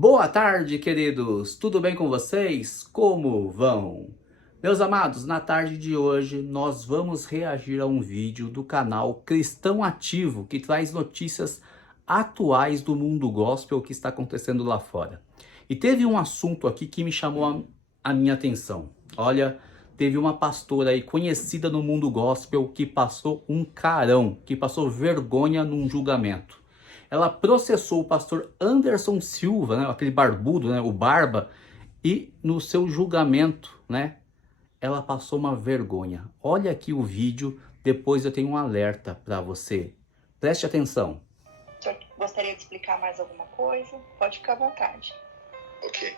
Boa tarde, queridos! Tudo bem com vocês? Como vão? Meus amados, na tarde de hoje nós vamos reagir a um vídeo do canal Cristão Ativo, que traz notícias atuais do mundo gospel que está acontecendo lá fora. E teve um assunto aqui que me chamou a minha atenção. Olha, teve uma pastora aí conhecida no mundo gospel que passou um carão, que passou vergonha num julgamento. Ela processou o pastor Anderson Silva, né, aquele barbudo, né, o Barba, e no seu julgamento, né, ela passou uma vergonha. Olha aqui o vídeo, depois eu tenho um alerta para você. Preste atenção. O senhor gostaria de explicar mais alguma coisa? Pode ficar à vontade. Ok.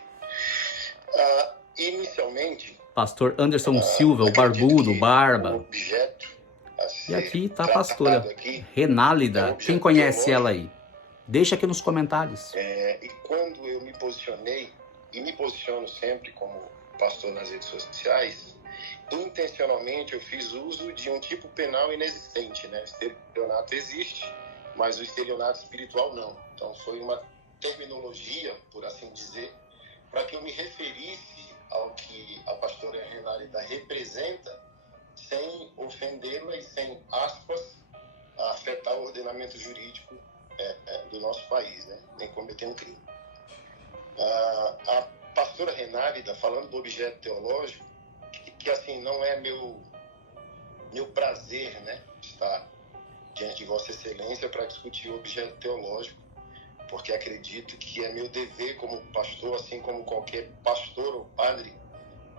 Inicialmente... Pastor Anderson Silva, o barbudo, o Barba. O objeto e aqui está a pastora Renálida. Quem conhece ela aí? Deixa aqui nos comentários. E quando eu me posicionei, e me posiciono sempre como pastor nas redes sociais, intencionalmente eu fiz uso de um tipo penal inexistente, né? O estelionato existe, mas o estelionato espiritual não. Então foi uma terminologia, por assim dizer, para que eu me referisse ao que a pastora Renálida representa, sem ofendê-la e sem, aspas, afetar o ordenamento jurídico do nosso país, né? Nem cometer um crime. A pastora Renálida, falando do objeto teológico, que assim, não é meu prazer, né, estar diante de Vossa Excelência para discutir o objeto teológico, porque acredito que é meu dever como pastor, assim como qualquer pastor ou padre,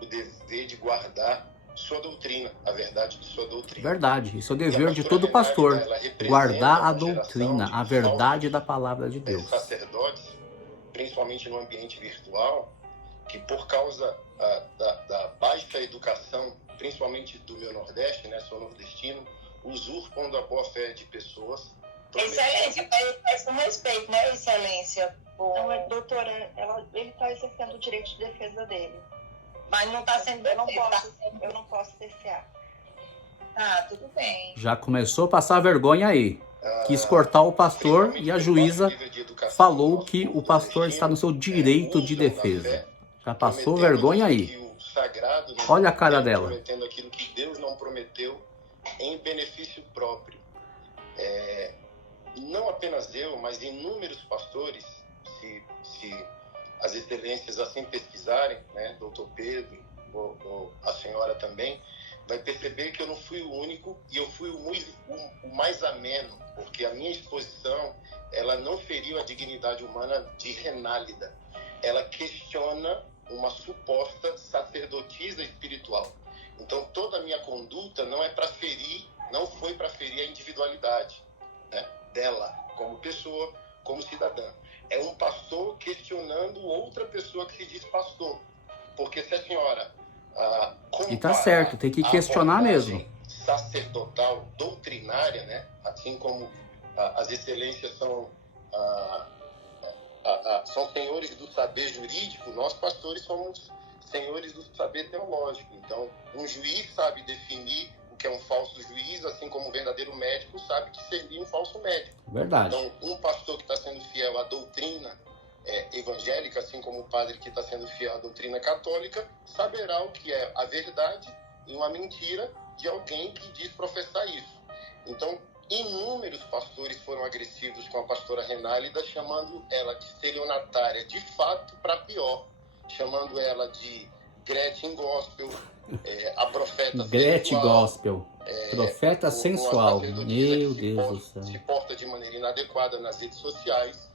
o dever de guardar sua doutrina, a verdade de sua doutrina. Verdade, isso é o dever de todo pastor, guardar a doutrina, a verdade da palavra de Deus. Sacerdotes, principalmente no ambiente virtual, que por causa da baixa educação, principalmente do meu Nordeste, né, sou nordestino, usurpam da boa fé de pessoas. Excelência, faz com respeito, né, Excelência? Não, doutora, ele está exercendo o direito de defesa dele. Mas não está sendo defesa. Eu não posso cercear. Ah, tudo bem. Já começou a passar vergonha aí. Quis cortar o pastor e a juíza falou que o pastor está no seu direito de defesa. Já passou vergonha aí. Olha a cara dela. Prometendo aquilo que Deus não prometeu em benefício próprio. Não apenas eu, mas inúmeros pastores, se as excelências assim pesquisarem, né, doutor Pedro, ou a senhora também, vai perceber que eu não fui o único e eu fui o mais ameno, porque a minha exposição, ela não feriu a dignidade humana de Renálida. Ela questiona uma suposta sacerdotisa espiritual. Então, toda a minha conduta não foi para ferir a individualidade, né, dela, como pessoa, como cidadã. É um pastor questionando outra pessoa que se diz pastor. Porque se a senhora e tá certo, tem que questionar mesmo. Sacerdotal, doutrinária, né? Assim como as excelências são senhores do saber jurídico, nós pastores somos senhores do saber teológico. Então, um juiz sabe definir o que é um falso juiz, assim como um verdadeiro médico sabe que seria um falso médico. Verdade. Então, um pastor que está sendo fiel à doutrina evangélica, assim como o padre que está sendo fiel à doutrina católica, saberá o que é a verdade e uma mentira de alguém que diz professar isso. Então, inúmeros pastores foram agressivos com a pastora Renálida, chamando ela de estelionatária, de fato, para pior, chamando ela de Gretchen Gospel, a profeta Gretchen sensual, Gospel, profeta sensual, meu Deus do céu. Se porta de maneira inadequada nas redes sociais.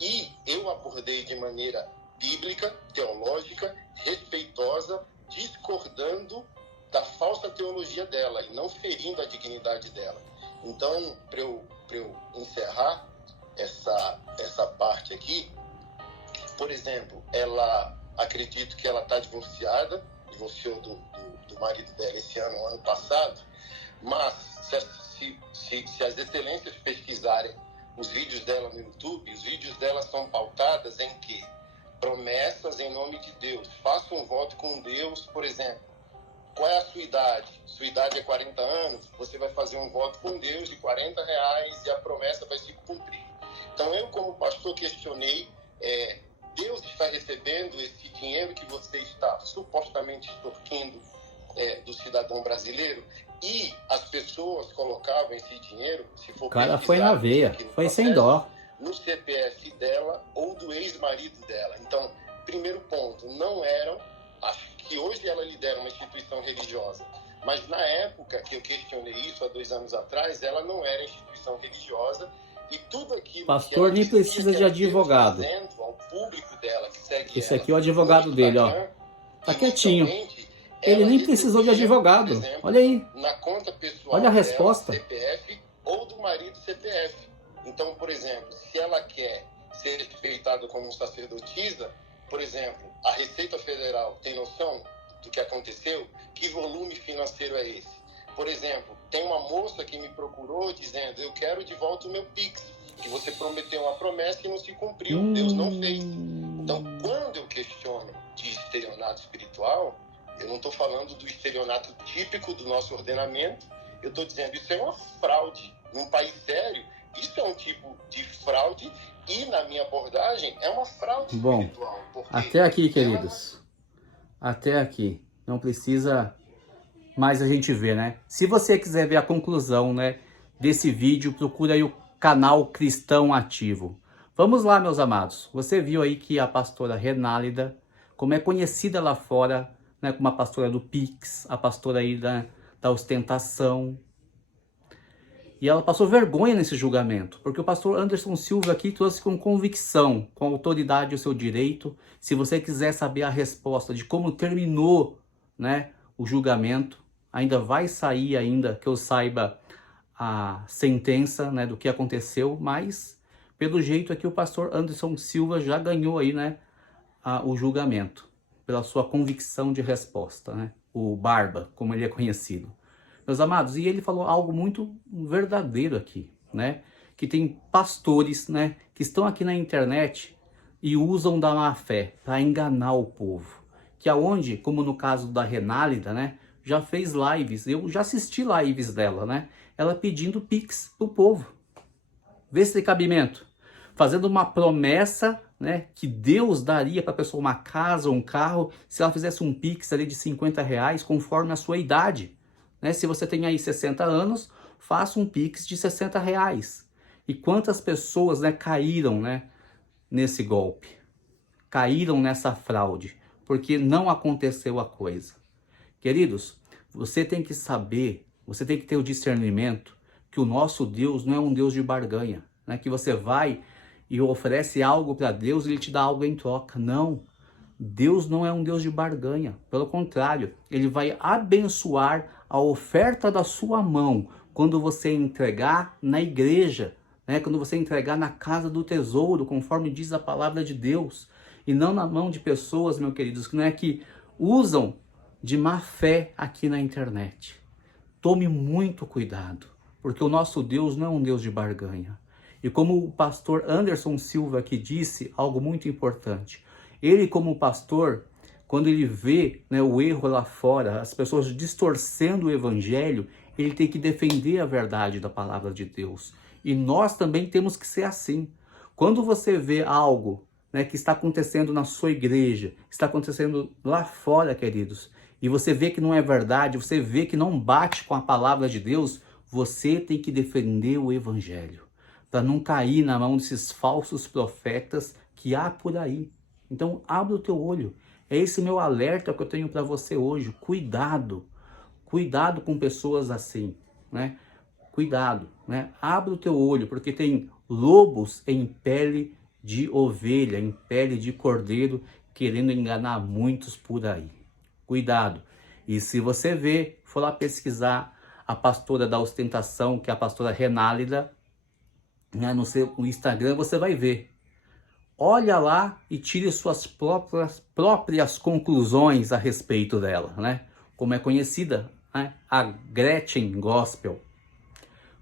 E eu abordei de maneira bíblica, teológica, respeitosa, discordando da falsa teologia dela e não ferindo a dignidade dela. Então, para eu encerrar essa parte aqui, por exemplo, acredito que ela está divorciou do marido dela esse ano passado, mas se as excelências pesquisarem os vídeos dela no YouTube, os vídeos dela são pautadas em que? Promessas em nome de Deus. Faça um voto com Deus, por exemplo. Qual é a sua idade? Sua idade é 40 anos? Você vai fazer um voto com Deus de R$40 e a promessa vai se cumprir. Então eu, como pastor, questionei está recebendo esse dinheiro que você está supostamente extorquindo do cidadão brasileiro? E as pessoas colocavam esse dinheiro, se for O cara foi na veia, foi sem dó, no CPF dela ou do ex-marido dela. Então, primeiro ponto, não eram, acho que hoje ela lidera uma instituição religiosa, mas na época que eu questionei isso, há 2 anos atrás, ela não era instituição religiosa, e tudo aquilo pastor que nem precisa de advogado. ao público dela, que segue Esse aqui é o advogado dele, ó. Tá quietinho. inicialmente, Ele ela nem precisou de recebia, advogado. por exemplo, Olha aí. na conta pessoal Olha a dela, resposta. CPF ou do marido CPF. Então, por exemplo, se ela quer ser respeitada como sacerdotisa, por exemplo, a Receita Federal tem noção do que aconteceu? Que volume financeiro é esse? Por exemplo, tem uma moça que me procurou dizendo: eu quero de volta o meu Pix, que você prometeu uma promessa e não se cumpriu, Deus não fez. Então, quando eu questiono de estelionato espiritual, eu não estou falando do estelionato típico do nosso ordenamento, eu estou dizendo isso é uma fraude. Num país sério, isso é um tipo de fraude e, na minha abordagem, é uma fraude espiritual. Até aqui, queridos. Até aqui. Não precisa mais a gente ver, né? Se você quiser ver a conclusão, né, desse vídeo, procura aí o canal Cristão Ativo. Vamos lá, meus amados. Você viu aí que a pastora Renálida, como é conhecida lá fora, né, como a pastora do Pix, a pastora aí da ostentação. E ela passou vergonha nesse julgamento, porque o pastor Anderson Silva aqui trouxe com convicção, com autoridade o seu direito. Se você quiser saber a resposta de como terminou, né, o julgamento, ainda vai sair ainda, que eu saiba, a sentença, né, do que aconteceu, mas pelo jeito aqui o pastor Anderson Silva já ganhou aí, né, o julgamento, pela sua convicção de resposta, né, o Barba, como ele é conhecido. Meus amados, e ele falou algo muito verdadeiro aqui, né? Que tem pastores, né, que estão aqui na internet e usam da má fé para enganar o povo. Que aonde, como no caso da Renálida, né, já fez lives, eu já assisti lives dela, né? Ela pedindo Pix pro povo. Vê se tem cabimento. Fazendo uma promessa, né, que Deus daria para a pessoa uma casa ou um carro se ela fizesse um Pix ali de R$50 conforme a sua idade. Né? Se você tem aí 60 anos, faça um Pix de R$60. E quantas pessoas, né, caíram, né, nesse golpe? Caíram nessa fraude, porque não aconteceu a coisa. Queridos, você tem que saber, você tem que ter o discernimento que o nosso Deus não é um Deus de barganha, né? Que você vai e oferece algo para Deus e Ele te dá algo em troca. Não, Deus não é um Deus de barganha. Pelo contrário, Ele vai abençoar a oferta da sua mão quando você entregar na igreja, né? Quando você entregar na casa do tesouro, conforme diz a palavra de Deus, e não na mão de pessoas, meus queridos, que não é que usam de má fé aqui na internet. Tome muito cuidado, porque o nosso Deus não é um Deus de barganha. E como o pastor Anderson Silva aqui disse, algo muito importante, ele como pastor, quando ele vê, né, o erro lá fora, as pessoas distorcendo o evangelho, ele tem que defender a verdade da palavra de Deus. E nós também temos que ser assim. Quando você vê algo, né, que está acontecendo na sua igreja, está acontecendo lá fora, queridos, e você vê que não é verdade, você vê que não bate com a palavra de Deus, você tem que defender o evangelho, para não cair na mão desses falsos profetas que há por aí. Então, abre o teu olho. É esse meu alerta que eu tenho para você hoje. Cuidado. Cuidado com pessoas assim, né? Cuidado, né? Abre o teu olho, porque tem lobos em pele de ovelha, em pele de cordeiro, querendo enganar muitos por aí. Cuidado. E se você for lá pesquisar a pastora da ostentação, que é a pastora Renálida, né, no seu Instagram, você vai ver. Olha lá e tire suas próprias conclusões a respeito dela, né? Como é conhecida, né? A Gretchen Gospel.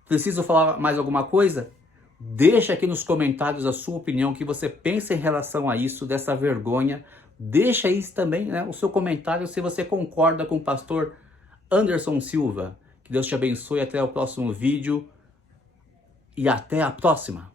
Preciso falar mais alguma coisa? Deixa aqui nos comentários a sua opinião, o que você pensa em relação a isso, dessa vergonha. Deixa aí também, né, o seu comentário se você concorda com o pastor Anderson Silva. Que Deus te abençoe, até o próximo vídeo e até a próxima.